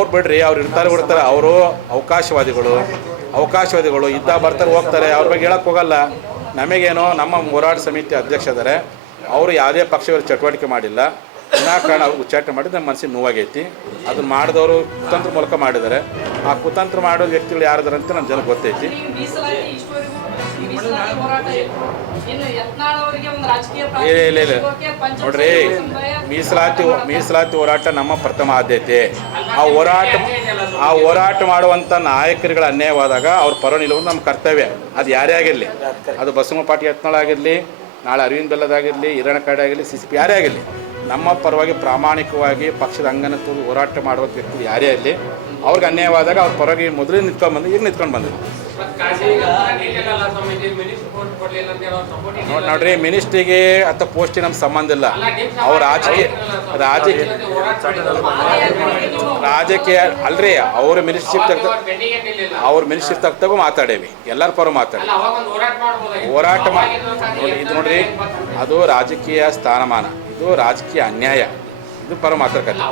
ಅವ್ರು ಬಿಡ್ರಿ, ಅವ್ರು ಇರ್ತಾರೆ ಬಿಡ್ತಾರೆ. ಅವರು ಅವಕಾಶವಾದಿಗಳು ಇದ್ದ ಬರ್ತಾರೆ ಹೋಗ್ತಾರೆ, ಅವ್ರ ಬಗ್ಗೆ ಹೇಳಕ್ಕೆ ಹೋಗಲ್ಲ. ನಮಗೇನೋ ನಮ್ಮ ಹೋರಾಟ ಸಮಿತಿ ಅಧ್ಯಕ್ಷ ಇದ್ದಾರೆ, ಅವರು ಯಾವುದೇ ಪಕ್ಷಗಳ ಚಟುವಟಿಕೆ ಮಾಡಿಲ್ಲ, ವಿನಾಕಾರಣ ಅವ್ರು ಉಚ್ಚಾಟನೆ ಮಾಡಿದ್ದು ನಮ್ಮ ಮನಸ್ಸಿಗೆ ನೋವಾಗೈತಿ. ಅದನ್ನು ಮಾಡಿದವರು ಕುತಂತ್ರ ಮೂಲಕ ಮಾಡಿದ್ದಾರೆ. ಆ ಕುತಂತ್ರ ಮಾಡೋ ವ್ಯಕ್ತಿಗಳು ಯಾರಿದ್ದಾರೆ ಅಂತ ನಮ್ಮ ಜನಕ್ಕೆ ಗೊತ್ತೈತಿ. ಇಲ್ಲ ನೋಡ್ರಿ, ಮೀಸಲಾತಿ ಹೋರಾಟ ನಮ್ಮ ಪ್ರಥಮ ಆದ್ಯತೆ. ಆ ಹೋರಾಟ ಮಾಡುವಂಥ ನಾಯಕರುಗಳ ಅನ್ಯಾಯವಾದಾಗ ಅವ್ರ ಪರ ನಿಲ್ಲುವುದು ನಮ್ಮ ಕರ್ತವ್ಯ. ಅದು ಯಾರೇ ಆಗಿರಲಿ, ಅದು ಬಸವ ಪಾಟೀಲ್ ಯತ್ನಾಳ್ ಆಗಿರಲಿ, ನಾಳೆ ಅರವಿಂದ್ ಬೆಲ್ಲದಾಗಿರಲಿ, ಹಿರಣ್ಣ ಆಗಿರಲಿ, CCP ಯಾರೇ ಆಗಿರಲಿ, ನಮ್ಮ ಪರವಾಗಿ ಪ್ರಾಮಾಣಿಕವಾಗಿ ಪಕ್ಷದ ಅಂಗನ ತೂರಿ ಹೋರಾಟ ಮಾಡುವ ವ್ಯಕ್ತಿಗಳು ಯಾರೇ ಆಗಲಿ, ಅವ್ರಿಗೆ ಅನ್ಯಾಯವಾದಾಗ ಅವ್ರ ಪರವಾಗಿ ಮೊದಲೇ ನಿಂತ್ಕೊಂಡು ಈಗ ನಿಂತ್ಕೊಂಡು ಬಂದರು. ನೋಡ್ರಿ, ಮಿನಿಸ್ಟ್ರಿಗೆ ಅಥವಾ ಪೋಸ್ಟಿಗೆ ನಮ್ಮ ಸಂಬಂಧ ಇಲ್ಲ. ಅವ್ರ ರಾಜಕೀಯ ಅಲ್ರಿ, ಅವ್ರ ಮಿನಿಸ್ಟ್ರಿಪ್ ತಗ್ತಾಗೂ ಮಾತಾಡೇವಿ, ಎಲ್ಲರ ಪರ ಮಾತಾಡಿ ಹೋರಾಟ ಇದು ನೋಡ್ರಿ, ಅದು ರಾಜಕೀಯ ಸ್ಥಾನಮಾನ, ಇದು ರಾಜಕೀಯ ಅನ್ಯಾಯ, ಇದು ಪರ ಮಾತಾಡ್ಕತ್ತೀವಿ.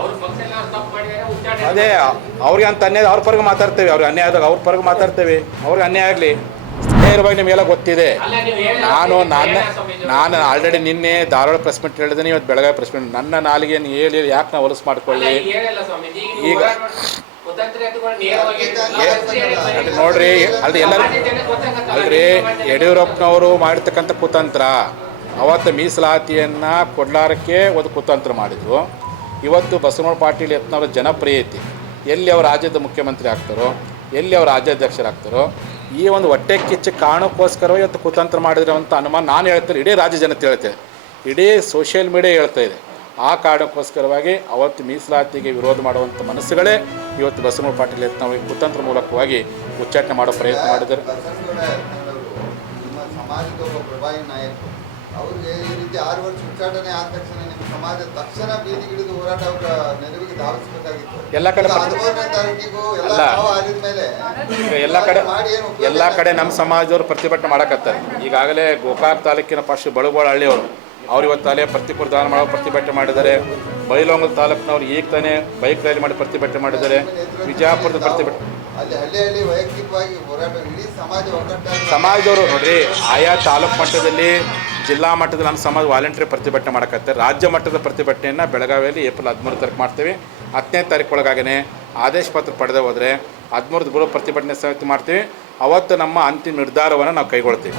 ಅದೇ ಅವ್ರಿಗೆ ಅಂತ ಅನ್ಯಾಯ ಅವ್ರ ಪರಗೆ ಮಾತಾಡ್ತೇವೆ, ಅವ್ರಿಗೆ ಅನ್ಯಾಯ ಆದಾಗ ಅವ್ರ ಪರಗೆ ಮಾತಾಡ್ತೇವೆ. ಅವ್ರಿಗೆ ಅನ್ಯಾಯ ಆಗಲಿ, ನೇರವಾಗಿ ನಿಮಗೆಲ್ಲ ಗೊತ್ತಿದೆ. ನಾನು ಆಲ್ರೆಡಿ ನಿನ್ನೆ ಧಾರವಾಡ ಪ್ರೆಸ್ ಮೀಟ್ ಹೇಳಿದ್ದೀನಿ, ಇವತ್ತು ಬೆಳಗಾವಿ ಪ್ರೆಸ್ ಮೀಟ್. ನನ್ನ ನಾಲಿಗೆಯನ್ನು ಹೇಳಿ ಯಾಕೆ ನಾವು ಹೊಲಸು ಮಾಡ್ಕೊಳ್ಳಿ? ಈಗ ನೋಡ್ರಿ, ಅಲ್ರಿ ಯಡಿಯೂರಪ್ಪನವರು ಮಾಡಿರ್ತಕ್ಕಂಥ ಕುತಂತ್ರ, ಅವತ್ತು ಮೀಸಲಾತಿಯನ್ನು ಕೊಡ್ಲಾರಕ್ಕೆ ಒಂದು ಕುತಂತ್ರ ಮಾಡಿದರು. ಇವತ್ತು ಬಸವನಗೌಡ ಪಾಟೀಲ್ ಯತ್ನಾಳ್ ಜನಪ್ರಿಯತೆ, ಎಲ್ಲಿ ಅವರು ರಾಜ್ಯದ ಮುಖ್ಯಮಂತ್ರಿ ಆಗ್ತಾರೋ, ಎಲ್ಲಿ ಅವರು ರಾಜ್ಯಾಧ್ಯಕ್ಷರಾಗ್ತಾರೋ, ಈ ಒಂದು ಹೊಟ್ಟೆ ಕಿಚ್ಚು ಕಾರಣಕ್ಕೋಸ್ಕರವೇ ಇವತ್ತು ಕುತಂತ್ರ ಮಾಡಿದಿರುವಂಥ ಅನುಮಾನ ನಾನು ಹೇಳ್ತೇನೆ, ಇಡೀ ರಾಜ್ಯ ಜನತೆ ಹೇಳ್ತೇನೆ, ಇಡೀ ಸೋಷಿಯಲ್ ಮೀಡಿಯಾ ಹೇಳ್ತಾ ಇದೆ. ಆ ಕಾರಣಕ್ಕೋಸ್ಕರವಾಗಿ ಅವತ್ತು ಮೀಸಲಾತಿಗೆ ವಿರೋಧ ಮಾಡುವಂಥ ಮನಸ್ಸುಗಳೇ ಇವತ್ತು ಬಸವನಗೌಡ ಪಾಟೀಲ್ ಯತ್ನಾಳ್ ಕುತಂತ್ರ ಮೂಲಕವಾಗಿ ಉಚ್ಚಾಟನೆ ಮಾಡೋ ಪ್ರಯತ್ನ ಮಾಡಿದ್ದಾರೆ. ಅವ್ರಿಗೆ ಈ ರೀತಿ 6 ವರ್ಷ ಉಚ್ಚಾಟನೆ ಆದ ತಕ್ಷಣ ನಿಮ್ಮ ಸಮಾಜ ತಕ್ಷಣ ಬೀದಿಗಿಳಿದು ಹೋರಾಟ ನೆರವಿಗೆ ಧಾವಿಸಬೇಕಾಗಿತ್ತು. ಎಲ್ಲ ಕಡೆ ಎಲ್ಲ ಕಡೆ ನಮ್ಮ ಸಮಾಜದವರು ಪ್ರತಿಭಟನೆ ಮಾಡಕತ್ತಾರೆ. ಈಗಾಗಲೇ ಗೋಕಾಕ್ ತಾಲೂಕಿನ ಫಸ್ಟ್ ಬಳುಗೋಳ ಹಳ್ಳಿಯವರು ಅವ್ರು ಇವತ್ತು ಅಲ್ಲೇ ಪ್ರತಿಕೂಲ ದಾನ ಮಾಡೋ ಪ್ರತಿಭಟನೆ ಮಾಡಿದ್ದಾರೆ. ಬೈಲಹೊಂಗಲ ತಾಲೂಕಿನವ್ರು ಈಗ ತಾನೇ ಬೈಕ್ ರ್ಯಾಲಿ ಮಾಡಿ ಪ್ರತಿಭಟನೆ ಮಾಡಿದ್ದಾರೆ. ವಿಜಯಪುರದ ಪ್ರತಿಭಟನೆ ಸಮಾಜದವರು ನೋಡ್ರಿ, ಆಯಾ ತಾಲೂಕು ಮಟ್ಟದಲ್ಲಿ, ಜಿಲ್ಲಾ ಮಟ್ಟದಲ್ಲಿ ನಮ್ಮ ಸಮಾಜ ವಾಲಂಟ್ರಿ ಪ್ರತಿಭಟನೆ ಮಾಡಕತ್ತಾರೆ. ರಾಜ್ಯ ಮಟ್ಟದ ಪ್ರತಿಭಟನೆಯನ್ನು ಬೆಳಗಾವಿಯಲ್ಲಿ ಏಪ್ರಿಲ್ 13 ತಾರೀಕು ಮಾಡ್ತೀವಿ. 10ನೇ ತಾರೀಕು ಒಳಗಾಗೇ ಆದೇಶ ಪತ್ರ ಪಡೆದೇ ಹೋದರೆ 13 ಪ್ರತಿಭಟನೆ ಸಮಿತಿ ಮಾಡ್ತೀವಿ. ಅವತ್ತು ನಮ್ಮ ಅಂತಿಮ ನಿರ್ಧಾರವನ್ನು ನಾವು ಕೈಗೊಳ್ತೀವಿ.